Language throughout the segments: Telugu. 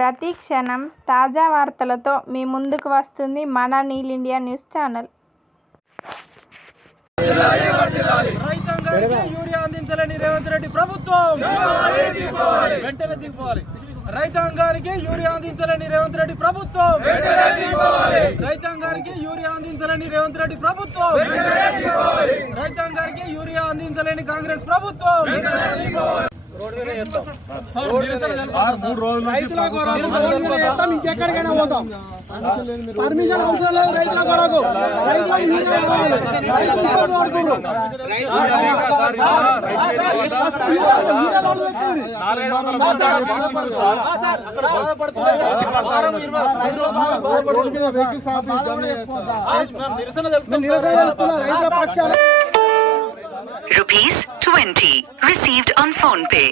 ప్రతి క్షణం తాజా వార్తలతో మీ ముందుకు వస్తుంది మన Neel India news channel. Urea అందించాలని రేవంత్ రెడ్డి ప్రభుత్వం. వెంటనే దిగిపోవాలి. రైతాంగానికి యూరియా అందించలేని రేవంత్ రెడ్డి ప్రభుత్వం. రైతాంగానికి యూరియా అందించాలని రేవంత్ రెడ్డి ప్రభుత్వం. రైతాంగానికి యూరియా అందించాలని కాంగ్రెస్ ప్రభుత్వం. రైతుల కొరకు రోడ్డు మీద చేస్తాం, ఇంకెక్కడికైనా పోతాం. పర్మిషన్ అవసరం లేదు రైతుల కొరకు. రైతులకు యూరియా కావాలి. రైతులు పక్షాన. rupees 20 received on phone pay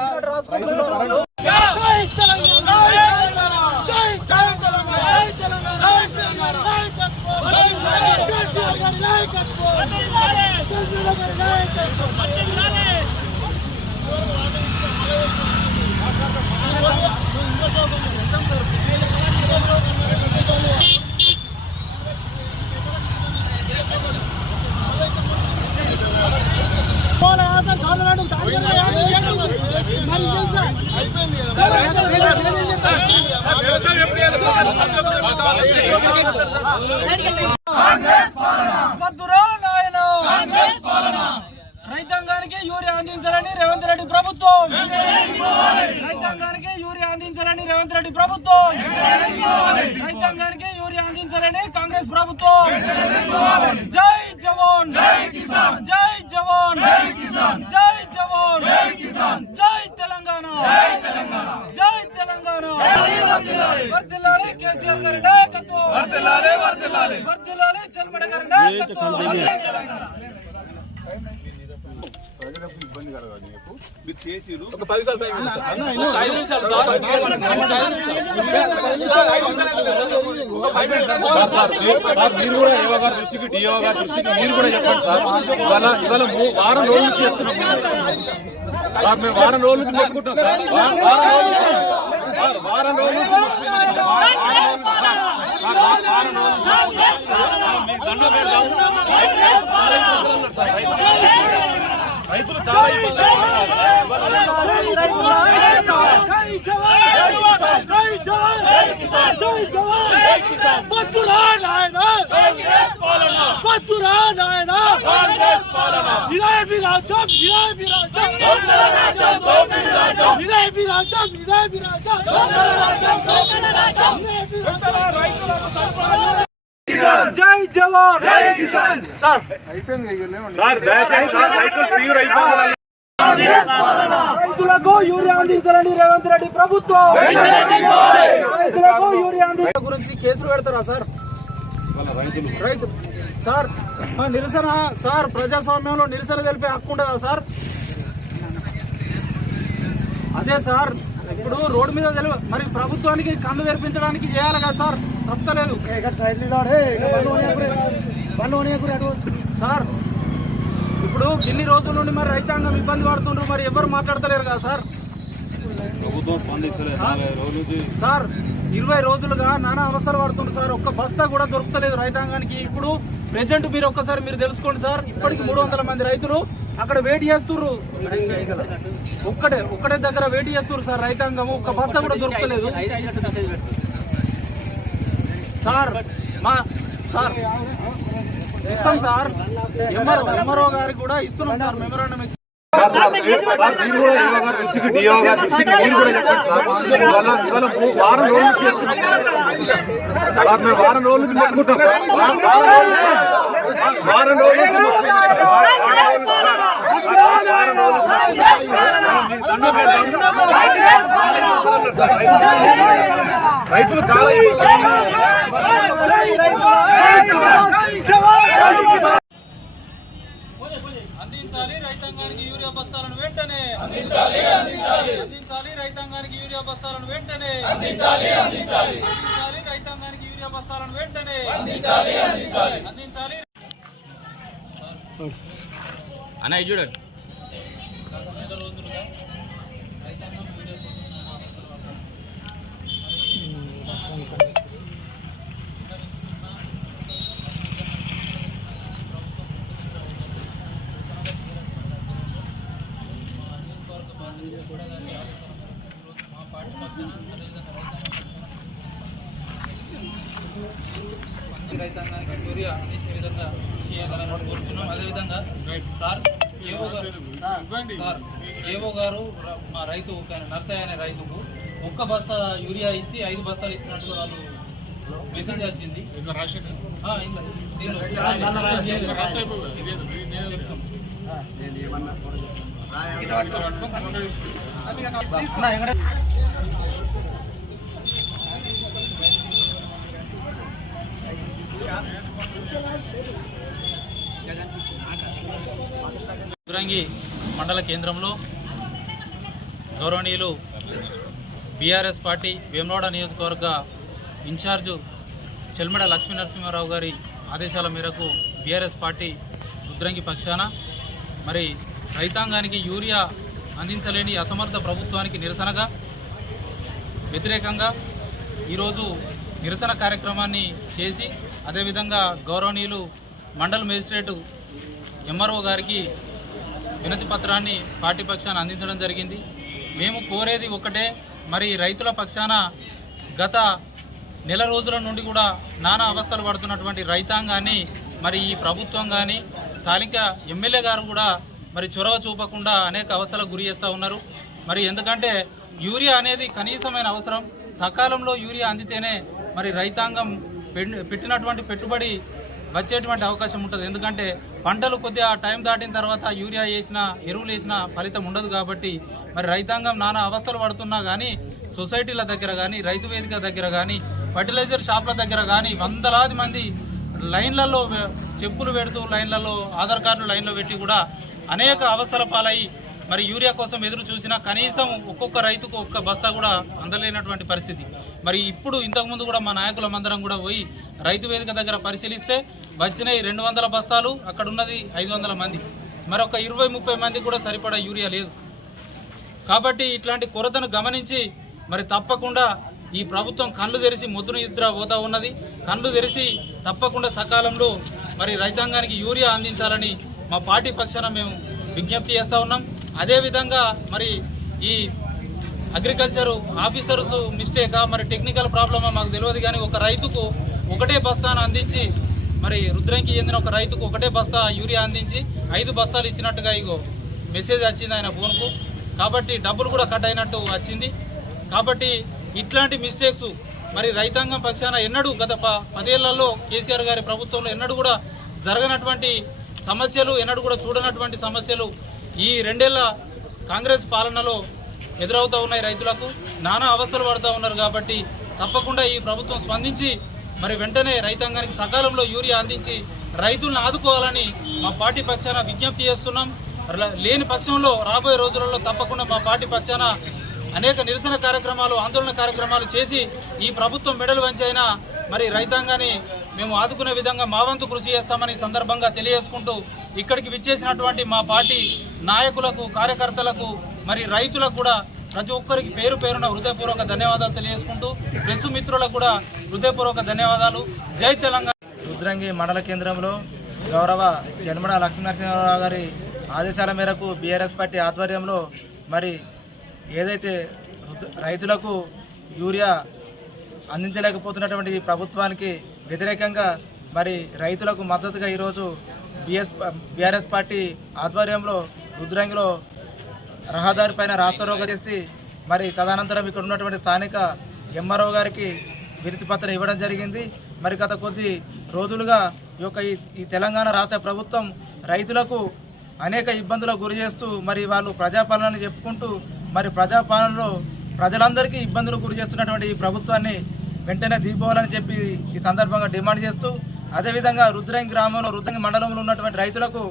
వద్దురా నాయనా రైతాంగానికి యూరియా అందించాలని రేవంత్ రెడ్డి ప్రభుత్వం. రైతాంగానికి యూరియా అందించాలని రేవంత్ రెడ్డి ప్రభుత్వం. రైతాంగానికి యూరియా అందించాలని కాంగ్రెస్ ప్రభుత్వం. మీరు కూడా ఏవో గారి దృష్టికి డిఓ గారి దృష్టికి మీరు కూడా చెప్పండి సార్ ఇవాళ ఇవాళ మూ- వారం రోజుల నుంచి చెప్తున్నాం సార్ మేము వారం రోజుల నుంచి మొత్తుకుంటాం సార్ వారం రోజుల నుంచి సార్, వారం రోజుల నుంచి మొత్తుకుంటున్నాం. సార్, వారం రోజుల నుంచి సార్, వా- వారం రోజుల నుంచి సార్, మీకు దండం పెడతాం. రైతు- రైతు చాలా ఇబ్బందులు ఉన్నారు సార్, రైతు. రైతులు జై జవాన్ జై కిసాన్ సార్ సార్ దయచేసి సార్ రైతులు తీవ్ర ఇబ్బందులు రైతులకు యూరియా అందించాలని రేవంత్ రెడ్డి ప్రభుత్వం. రైతులకు యూరియా గురించి కేసులు పెడతారా సార్? రైతు సార్ మా నిరసన సార్ ప్రజాస్వామ్యంలో నిరసన తెలిపే హక్కు ఉండదా సార్? అదే సార్ ఇప్పుడు రోడ్డు మీద తెలు మరి ప్రభుత్వానికి కన్ను తెరిపించడానికి చేయాలి కదా సార్. తప్పలేదు. సార్ ఇప్పుడు ఇన్ని రోజుల నుండి మరి రైతాంగం ఇబ్బంది పడుతుండ్రు మరి ఎవరు మాట్లాడతలేరు కదా సార్ సార్ ఇరవై రోజులుగా నానా అవసరం పడుతుంది సార్ ఒక్క బస్తా కూడా దొరుకుతలేదు రైతాంగానికి ఇప్పుడు ప్రెజెంట్ మీరు ఒక్కసారి మీరు తెలుసుకోండి సార్ ఇప్పటికి మూడు వందల మంది రైతులు అక్కడ వెయిట్ చేస్తుర్రు ఒక్కడే ఒక్కడే దగ్గర వెయిట్ చేస్తుర్రు సార్ రైతాంగం ఒక్క బస్తా కూడా దొరుకుతలేదు సార్ మా సార్ ఇస్తాం సార్. ఎంఆర్ఓ గారికి కూడా ఇస్తున్నాం సార్ మెమోరాండం కూడా వారం రోజుల వారం వారం బస్తాలను వెంటనే అందించాలి అందించాలి. రైతాంగానికి యూరియా బస్తాలను వెంటనే అందించాలి అందించాలి. అందించాలి. రైతాంగానికి యూరియా బస్తాలను వెంటనే అందించాలి అందించాలి. అందించాలి. అన్నయ్య చూడండి రోజులుగా రైతాంగం రైతాంగానికి యూరియా అందించే విధంగా చేయాలని కోరుతున్నాం అదేవిధంగా సార్ ఏవో గారు సార్ ఏవో గారు మా రైతు ఒక నర్సయ్య అనే రైతుకు ఒక్క బస్తా యూరియా ఇచ్చి ఐదు బస్తాలు ఇచ్చినట్టుగా వాళ్ళు మెసేజ్ వచ్చింది. ఆ, ఇందులో. దీనిలో. అన్నా, ఎక్కడ దురంగి మండల కేంద్రంలో గౌరవనీయులు బీఆర్ఎస్ పార్టీ వేమనోడ నియోజకవర్గ ఇన్ఛార్జు చెల్మడ లక్ష్మీ నరసింహారావు గారి ఆదేశాల మేరకు బీఆర్ఎస్ పార్టీ ఉద్రంగి పక్షాన మరి రైతాంగానికి యూరియా అందించలేని అసమర్థ ప్రభుత్వానికి నిరసనగా వ్యతిరేకంగా ఈరోజు నిరసన కార్యక్రమాన్ని చేసి అదేవిధంగా గౌరవనీయులు మండల మేజిస్ట్రేటు ఎంఆర్ఓ గారికి వినతి పత్రాన్ని పార్టీ పక్షాన అందించడం జరిగింది. మేము కోరేది ఒకటే మరి రైతుల పక్షాన గత నెల రోజుల నుండి కూడా నానా అవస్థలు పడుతున్నటువంటి రైతాంగాన్ని మరి ఈ ప్రభుత్వం కానీ స్థానిక ఎమ్మెల్యే గారు కూడా మరి చొరవ చూపకుండా అనేక అవస్థలకు గురి చేస్తూ ఉన్నారు. మరి ఎందుకంటే యూరియా అనేది కనీసమైన అవసరం. సకాలంలో యూరియా అందితేనే మరి రైతాంగం పెట్టినటువంటి పెట్టుబడి వచ్చేటువంటి అవకాశం ఉంటుంది. ఎందుకంటే పంటలు కొద్దిగా టైం దాటిన తర్వాత యూరియా వేసినా ఎరువులు వేసినా ఫలితం ఉండదు కాబట్టి మరి రైతాంగం నానా అవస్థలు పడుతున్నా కానీ సొసైటీల దగ్గర కానీ రైతు వేదిక దగ్గర కానీ ఫర్టిలైజర్ షాప్ల దగ్గర కానీ వందలాది మంది లైన్లలో చెప్పులు పెడుతూ లైన్లలో ఆధార్ కార్డులు లైన్లో పెట్టి కూడా అనేక అవస్థల పాలై మరి యూరియా కోసం ఎదురు చూసినా కనీసం ఒక్కొక్క రైతుకు ఒక్క బస్తా కూడా అందలేనటువంటి పరిస్థితి. మరి ఇప్పుడు ఇంతకుముందు కూడా మా నాయకులం అందరం కూడా పోయి రైతు వేదిక దగ్గర పరిశీలిస్తే వచ్చినాయి రెండు వందల బస్తాలు అక్కడ ఉన్నది ఐదు వందల మంది. మరొక ఇరవై ముప్పై మంది కూడా సరిపడా యూరియా లేదు. కాబట్టి ఇట్లాంటి కొరతను గమనించి మరి తప్పకుండా ఈ ప్రభుత్వం కళ్ళు తెరిచి ముద్దు నిద్ర పోతా ఉన్నది. కళ్ళు తెరిచి తప్పకుండా సకాలంలో మరి రైతాంగానికి యూరియా అందించాలని మా పార్టీ పక్షాన మేము విజ్ఞప్తి చేస్తూ ఉన్నాం. అదేవిధంగా మరి ఈ అగ్రికల్చర్ ఆఫీసర్స్ మిస్టేకా? మరి టెక్నికల్ ప్రాబ్లమా? మాకు తెలియదు కానీ ఒక రైతుకు ఒకటే బస్తాను అందించి మరి రుద్రంకి చెందిన ఒక రైతుకు ఒకటే బస్తా యూరియా అందించి ఐదు బస్తాలు ఇచ్చినట్టుగా ఇగో మెసేజ్ వచ్చింది ఆయన ఫోన్కు. కాబట్టి డబ్బులు కూడా కట్ అయినట్టు వచ్చింది. కాబట్టి ఇట్లాంటి మిస్టేక్స్ మరి రైతాంగం పక్షాన ఎన్నడూ గత ప పదేళ్ళలో కేసీఆర్ గారి ప్రభుత్వంలో ఎన్నడూ కూడా జరగనటువంటి సమస్యలు ఎన్నడూ కూడా చూడనటువంటి సమస్యలు ఈ రెండేళ్ళ కాంగ్రెస్ పాలనలో ఎదురవుతూ ఉన్నాయి రైతులకు. నానా అవస్థలు పడుతూ ఉన్నారు కాబట్టి తప్పకుండా ఈ ప్రభుత్వం స్పందించి మరి వెంటనే రైతాంగానికి సకాలంలో యూరియా అందించి రైతులను ఆదుకోవాలని మా పార్టీ పక్షాన విజ్ఞప్తి చేస్తున్నాం. లేని పక్షంలో రాబోయే రోజులలో తప్పకుండా మా పార్టీ పక్షాన అనేక నిరసన కార్యక్రమాలు ఆందోళన కార్యక్రమాలు చేసి ఈ ప్రభుత్వం మెడలు వంచైనా మరి రైతాంగాన్ని మేము ఆదుకునే విధంగా మా వంతు కృషి చేస్తామని సందర్భంగా తెలియజేసుకుంటూ ఇక్కడికి విచ్చేసినటువంటి మా పార్టీ నాయకులకు కార్యకర్తలకు మరి రైతులకు కూడా ప్రతి ఒక్కరికి పేరు పేరున హృదయపూర్వక ధన్యవాదాలు తెలియజేసుకుంటూ ప్రెస్ మిత్రులకు కూడా హృదయపూర్వక ధన్యవాదాలు. జై తెలంగాణ. రుద్రంగి మండల కేంద్రంలో గౌరవ జన్మడ లక్ష్మీనరసింహారావు గారి ఆదేశాల మేరకు బీఆర్ఎస్ పార్టీ ఆధ్వర్యంలో మరి ఏదైతే రైతులకు యూరియా అందించలేకపోతున్నటువంటి ప్రభుత్వానికి వ్యతిరేకంగా మరి రైతులకు మద్దతుగా ఈరోజు బిఎస్ బీఆర్ఎస్ పార్టీ ఆధ్వర్యంలో రుద్రంగిలో రహదారి పైన రాస్తారోగా చేసి మరి తదనంతరం ఇక్కడ ఉన్నటువంటి స్థానిక ఎంఆర్ఓ గారికి వినతి పత్రం ఇవ్వడం జరిగింది. మరి గత కొద్ది రోజులుగా ఈ యొక్క ఈ- ఈ తెలంగాణ రాష్ట్ర ప్రభుత్వం రైతులకు అనేక ఇబ్బందులకు గురి చేస్తూ మరి వాళ్ళు ప్రజాపాలనని చెప్పుకుంటూ మరి ప్రజాపాలనలో ప్రజలందరికీ ఇబ్బందులు గురి చేస్తున్నటువంటి ఈ ప్రభుత్వాన్ని వెంటనే దిగిపోవాలని చెప్పి ఈ సందర్భంగా డిమాండ్ చేస్తూ అదేవిధంగా రుద్రంగి గ్రామంలో రుద్రంగి మండలంలో ఉన్నటువంటి రైతులకు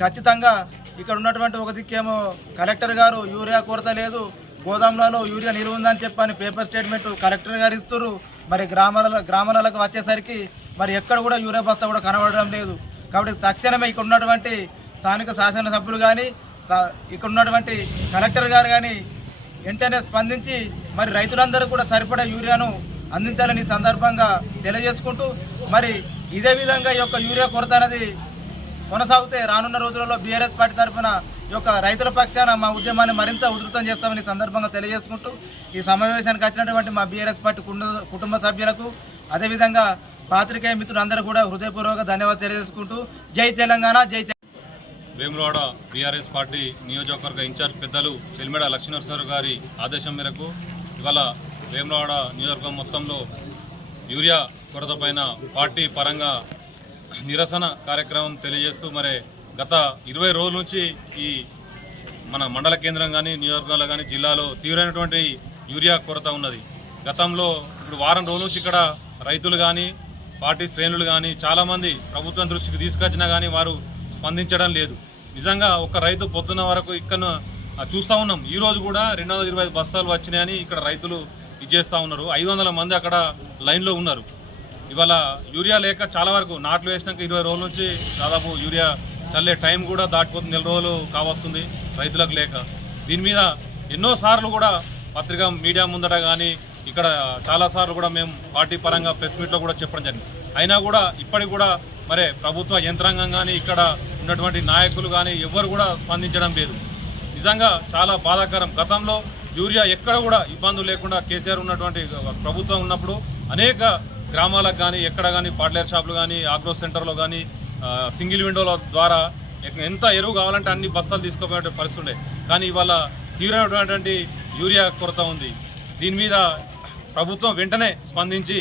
ఖచ్చితంగా ఇక్కడ ఉన్నటువంటి ఒక దిక్కేమో కలెక్టర్ గారు యూరియా కొరత లేదు. గోదాంలలో యూరియా నిలువ ఉందని చెప్పని పేపర్ స్టేట్మెంట్ కలెక్టర్ గారు ఇస్తున్నారు మరి గ్రామాల గ్రామాలకు వచ్చేసరికి మరి ఎక్కడ కూడా యూరియా బస్తా కూడా కనబడడం లేదు. కాబట్టి తక్షణమే ఇక్కడ ఉన్నటువంటి స్థానిక శాసనసభ్యులు కానీ ఇక్కడ ఉన్నటువంటి కలెక్టర్ గారు కానీ వెంటనే స్పందించి మరి రైతులందరూ కూడా సరిపడా యూరియాను అందించాలని సందర్భంగా తెలియజేసుకుంటూ మరి ఇదే విధంగా ఈ యొక్క యూరియా కొరత అనేది కొనసాగితే రానున్న రోజులలో బీఆర్ఎస్ పార్టీ తరఫున యొక్క రైతుల పక్షాన మా ఉద్యమాన్ని మరింత ఉధృతం చేస్తామని ఈ సందర్భంగా తెలియజేసుకుంటూ ఈ సమావేశానికి వచ్చినటువంటి మా బీఆర్ఎస్ పార్టీ కుటుంబ- కుటుంబ సభ్యులకు అదేవిధంగా పాత్రికేయ మిత్రులందరూ కూడా హృదయపూర్వక ధన్యవాదాలు తెలియజేసుకుంటూ జై తెలంగాణ జై వేములవాడ బీఆర్ఎస్ పార్టీ నియోజకవర్గ ఇన్ఛార్జ్ పెద్దలు చెల్మెడ లక్ష్మీనరసరావు గారి ఆదేశం మేరకు ఇవాళ వేములవాడ నియోజకవర్గం మొత్తంలో యూరియా కొరత పార్టీ పరంగా నిరసన కార్యక్రమం తెలియజేస్తూ మరి గత ఇరవై రోజుల నుంచి ఈ మన మండల కేంద్రం కానీ నియోజకవర్గాలు కానీ జిల్లాలో తీవ్రమైనటువంటి యూరియా కొరత ఉన్నది. గతంలో ఇప్పుడు వారం రోజుల నుంచి ఇక్కడ రైతులు కానీ పార్టీ శ్రేణులు కానీ చాలామంది ప్రభుత్వం దృష్టికి తీసుకొచ్చినా కానీ వారు స్పందించడం లేదు. నిజంగా ఒక రైతు పొద్దున్న వరకు ఇక్కడ చూస్తూ ఉన్నాం. ఈ రోజు కూడా రెండు వందల ఇరవై ఐదు బస్తాలు వచ్చినాయని ఇక్కడ రైతులు ఇచ్చేస్తూ ఉన్నారు. ఐదు వందల మంది అక్కడ లైన్లో ఉన్నారు. ఇవాళ యూరియా లేక చాలా వరకు నాట్లు వేసినాక ఇరవై రోజుల నుంచి దాదాపు యూరియా చల్లే టైం కూడా దాటిపోతుంది నెల రోజులు కావస్తుంది రైతులకు లేక. దీని మీద ఎన్నో సార్లు కూడా పత్రికా మీడియా ముందట కానీ ఇక్కడ చాలా సార్లు కూడా మేము పార్టీ పరంగా ప్రెస్ మీట్లో కూడా చెప్పడం జరిగింది. అయినా కూడా ఇప్పటికి కూడా మరి ప్రభుత్వ యంత్రాంగం కానీ ఇక్కడ ఉన్నటువంటి నాయకులు కానీ ఎవ్వరు కూడా స్పందించడం లేదు. నిజంగా చాలా బాధాకరం. గతంలో యూరియా ఎక్కడ కూడా ఇబ్బందులు లేకుండా కేసీఆర్ ఉన్నటువంటి ప్రభుత్వం ఉన్నప్పుడు అనేక గ్రామాలకు కానీ ఎక్కడ కానీ పార్ట్లర్ షాపులు కానీ ఆగ్రో సెంటర్లో కానీ సింగిల్ విండోల ద్వారా ఎంత ఎరువు కావాలంటే అన్ని బస్తాలు తీసుకోపోయే పరిస్థితి ఉండే. కానీ ఇవాళ తీవ్రమైనటువంటి యూరియా కొరత ఉంది. దీని మీద ప్రభుత్వం వెంటనే స్పందించి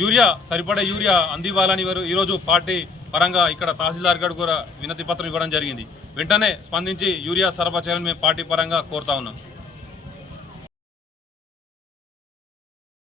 యూరియా సరిపడే యూరియా అందివ్వాలని వారు ఈరోజు పార్టీ పరంగా ఇక్కడ తహసీల్దార్ గారు కూడా వినతి పత్రం ఇవ్వడం జరిగింది. వెంటనే స్పందించి యూరియా సరఫరా చేయాలని మేము పార్టీ పరంగా కోరుతా ఉన్నాం.